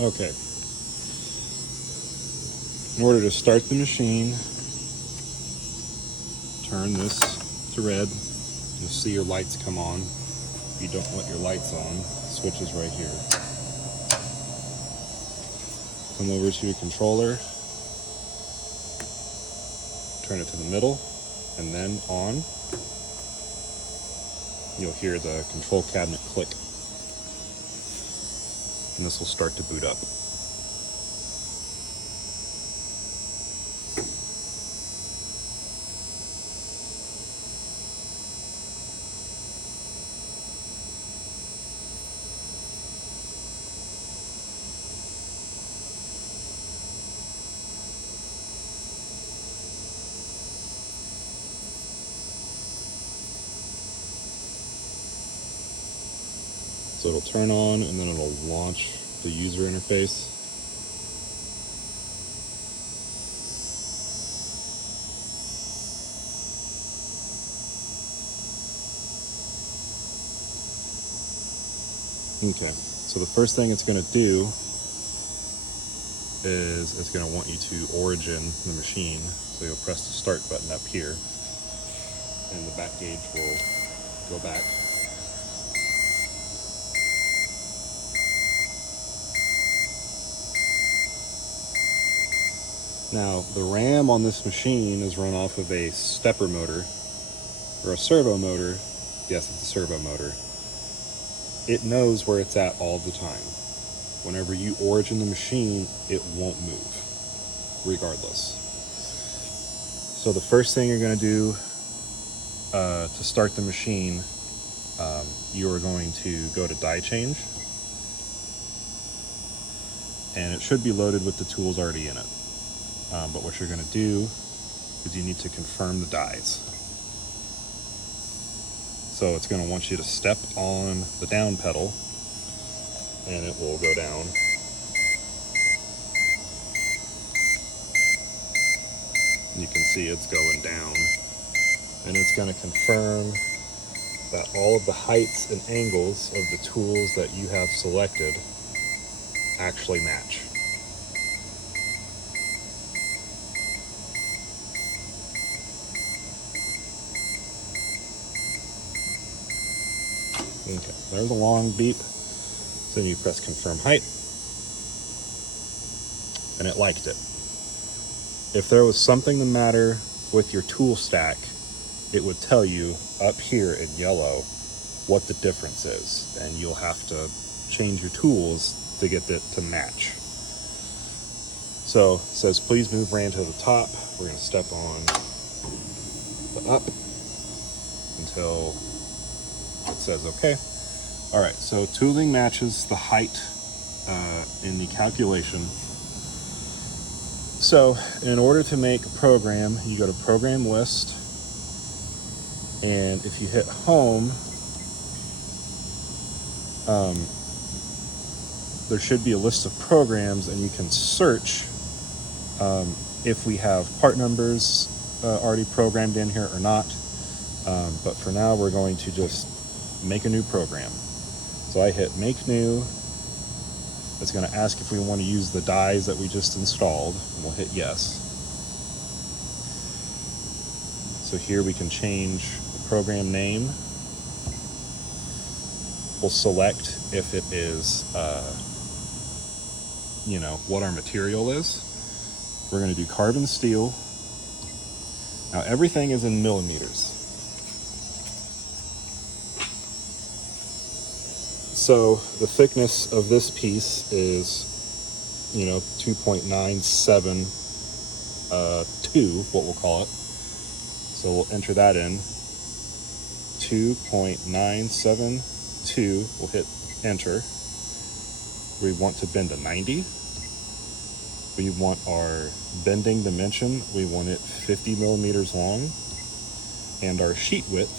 Okay. In order to start the machine, turn this to red. You'll see your lights come on. If you don't want your lights on, switch is right here. Come over to your controller, turn it to the middle, and then on. You'll hear the control cabinet click. And this will start to boot up. So it'll turn on and then it'll launch the user interface. Okay, so the first thing it's going to do is it's going to want you to origin the machine. So you'll press the start button up here and the back gauge will go back. Now, the RAM on this machine is run off of a stepper motor, or a servo motor. Yes, it's a servo motor. It knows where it's at all the time. Whenever you origin the machine, it won't move, regardless. So the first thing you're going to do to start the machine, you are going to go to die change. And it should be loaded with the tools already in it. But what you're going to do is you need to confirm the dies. So it's going to want you to step on the down pedal and it will go down. You can see it's going down, and it's going to confirm that all of the heights and angles of the tools that you have selected actually match. Okay, there's a long beep. So then you press confirm height, and it liked it. If there was something the matter with your tool stack, it would tell you up here in yellow what the difference is, and you'll have to change your tools to get it to match. So it says please move RAM to the top. We're going to step on the up until it says okay. All right, so tooling matches the height in the calculation. So in order to make a program, you go to program list, and if you hit home, there should be a list of programs, and you can search if we have part numbers already programmed in here or not. But for now, we're going to just make a new program. So I hit make new. It's going to ask if we want to use the dies that we just installed, and we'll hit yes. So here we can change the program name. We'll select if it is, what our material is. We're going to do carbon steel. Now everything is in millimeters. So the thickness of this piece is, 2.972, what we'll call it. So we'll enter that in, 2.972, we'll hit enter. We want to bend to 90. We want our bending dimension, we want it 50 millimeters long. And our sheet width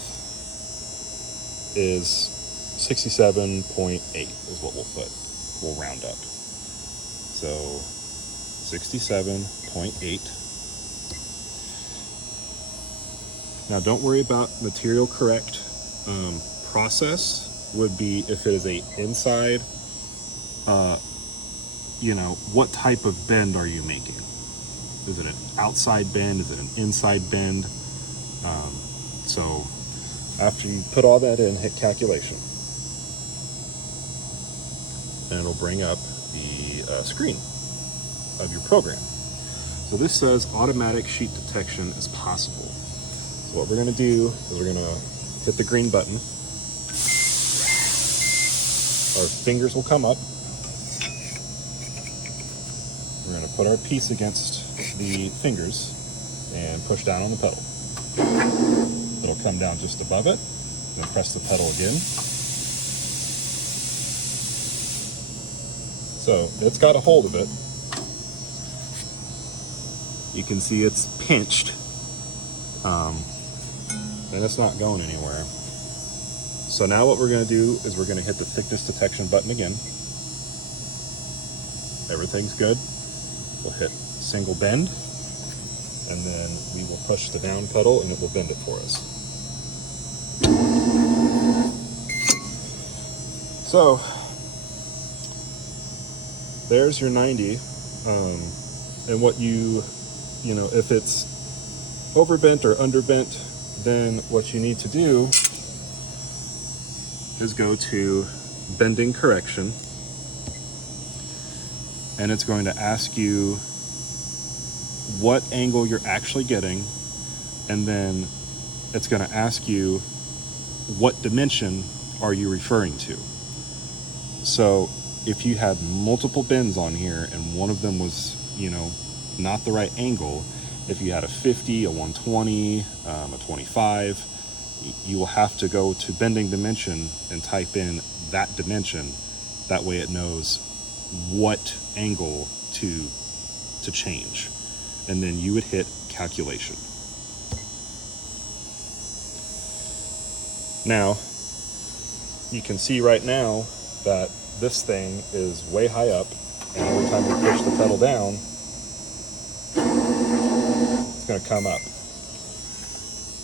is 67.8 is what we'll put. We'll round up. So 67.8. Now don't worry about material correct. Process would be if it is a inside you know, what type of bend are you making? Is it an outside bend? Is it an inside bend? So after you put all that in, hit calculation. And it'll bring up the screen of your program. So this says automatic sheet detection is possible. So what we're going to do is we're going to hit the green button. Our fingers will come up. We're going to put our piece against the fingers and push down on the pedal. It'll come down just above it, then press the pedal again. So it's got a hold of it. You can see it's pinched, and it's not going anywhere. So now what we're going to do is we're going to hit the thickness detection button again. Everything's good. We'll hit single bend, and then we will push the down pedal and it will bend it for us. So there's your 90, and what you know, if it's overbent or underbent, then what you need to do is go to bending correction, and it's going to ask you what angle you're actually getting, and then it's going to ask you what dimension are you referring to. So if you had multiple bends on here and one of them was, you know, not the right angle, if you had a 50, a 120, a 25, you will have to go to bending dimension and type in that dimension. That way it knows what angle to change. And then you would hit calculation. Now, you can see right now that this thing is way high up, and every time you push the pedal down, it's going to come up.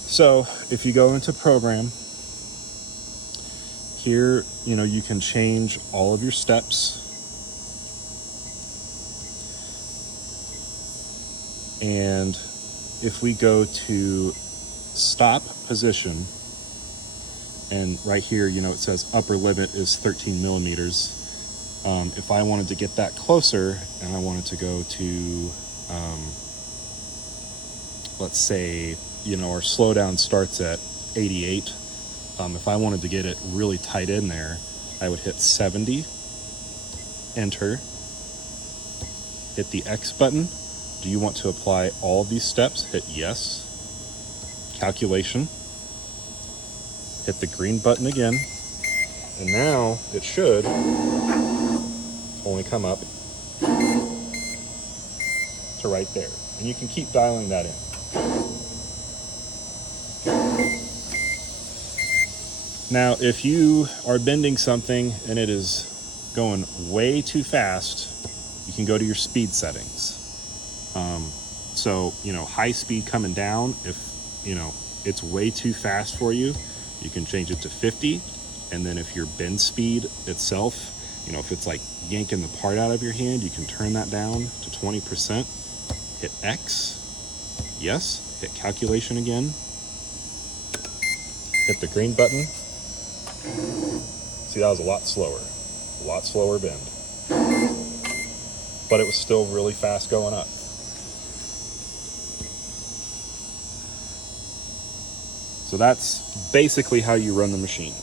So if you go into program, here, you know, you can change all of your steps. And if we go to stop position, and right here, you know, it says upper limit is 13 millimeters. If I wanted to get that closer and I wanted to go to, let's say, you know, our slowdown starts at 88. If I wanted to get it really tight in there, I would hit 70, enter, hit the X button. Do you want to apply all of these steps? Hit yes, calculation, hit the green button again, and now it should only come up to right there. And you can keep dialing that in. Now, if you are bending something and it is going way too fast, you can go to your speed settings. So, you know, high speed coming down, if, you know, it's way too fast for you, you can change it to 50. And then if your bend speed itself, you know, if it's like yanking the part out of your hand, you can turn that down to 20%. Hit X, yes, hit calculation again, hit the green button. See, that was a lot slower bend. But it was still really fast going up. So that's basically how you run the machine.